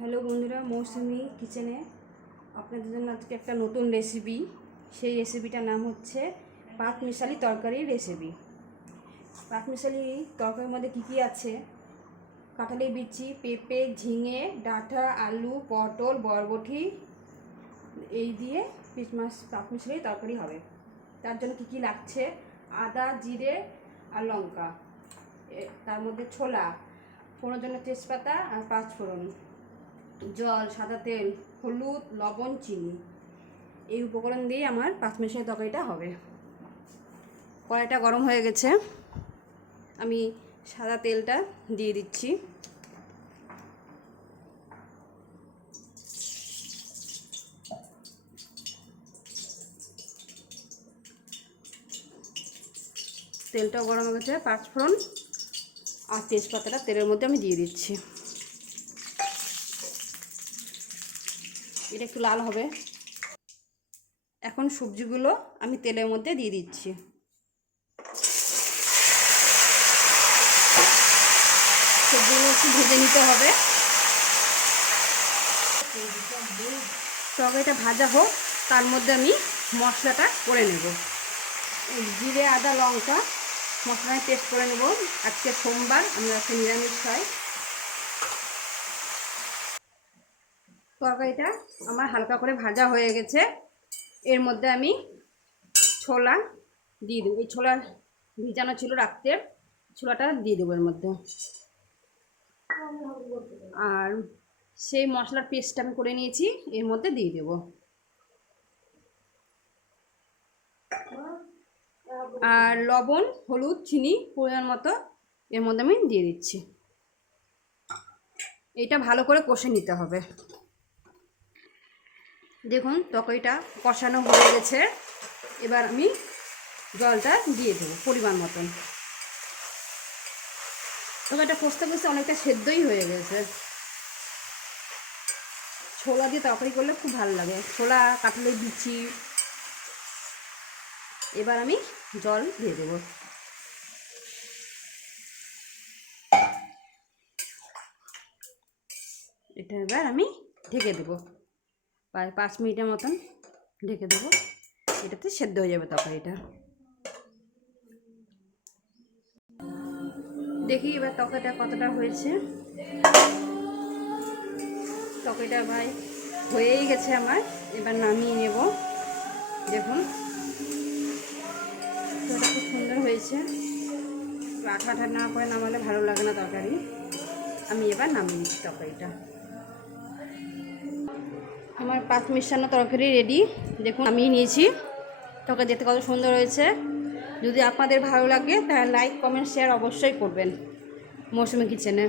Hello বন্ধুরা, মৌসুমি কিচেনে আপনাদের জন্য আজকে একটা নতুন রেসিপি। সেই রেসিপিটার নাম হচ্ছে পাঁচমিশালি তরকারির রেসিপি। পাঁচমিশালি তরকারির মধ্যে কী কী আছে? কাঁঠালের বিচি, পেঁপে, ঝিঙে, ডাঁটা, আলু, পটল, বরবটি এই দিয়ে পাঁচমিশালি তরকারি হবে। তার জন্য কী কী লাগছে? আদা, জিরে আর লঙ্কা, তার মধ্যে ছোলা, ফোড়নের জন্য তেজপাতা আর পাঁচফোড়ন, জল, সাদা তেল, হলুদ, লবণ, চিনি। এই উপকরণ দিয়ে আমার পাঁচমিশালি তরকারিটা হবে। কড়াইটা গরম হয়ে গেছে, আমি সাদা তেলটা দিয়ে দিচ্ছি। তেলটাও গরম হয়ে গেছে, পাঁচফোড়ন আর তেজপাতাটা তেলের মধ্যে আমি দিয়ে দিচ্ছি। এটা একটু লাল হবে। এখন সবজিগুলো আমি তেলের মধ্যে দিয়ে দিচ্ছি। সবজিগুলো একটু ভেজে নিতে হবে। তরকারিটা ভাজা হোক, তার মধ্যে আমি মশলাটা করে নেব। জিরে, আদা, লঙ্কা মশলায় পেস্ট করে নেব। আজকে সোমবার, আমরা আজকে নিরামিষ খাই। তরকারিটা আমার হালকা করে ভাজা হয়ে গেছে। এর মধ্যে আমি ছোলা দিয়ে দেবো। এই ছোলা ভিজানো ছিল রাত্রের, ছোলাটা দিয়ে দেবো এর মধ্যে। আর সেই মশলার পেস্টটা আমি করে নিয়েছি, এর মধ্যে দিয়ে দেবো। আর লবণ, হলুদ, চিনি পরিমাণ মতো এর মধ্যে আমি দিয়ে দিচ্ছি। এটা ভালো করে কষে নিতে হবে। দেখুন তরকারিটা কষানো হয়ে গেছে। এবার আমি জলটা দিয়ে দেবো পরিমাণ মতন। তরকারিটা কষতে কষতে অনেকটা সেদ্ধই হয়ে গেছে। ছোলা দিয়ে তরকারি করলে খুব ভালো লাগে, ছোলা, কাঁঠালের বিচি। এবার আমি জল দিয়ে দেবো। এটা এবার আমি ঢেকে দেবো, প্রায় 5 মিনিটের মতন ঢেকে দেবো। এটাতে সেদ্ধ হয়ে যাবে তরকারিটা। দেখি এবার তরকারিটা কতটা হয়েছে। তরকারিটা ভাই হয়েই গেছে আমার। এবার নামিয়ে নেব। দেখুন তরকারিটা খুব সুন্দর হয়েছে। আঠা আঠা না করে নামালে ভালো লাগে না তরকারি। আমি এবার নামিয়ে নিচ্ছি তরকারিটা। আমার পাঁচ মিশানো তরকারি রেডি। দেখুন আমি নিয়েছি। তরকারি দেখতে কত সুন্দর হয়েছে। যদি আপনাদের ভালো লাগে তাহলে লাইক, কমেন্ট, শেয়ার অবশ্যই করবেন মৌসুমি কিচেনে।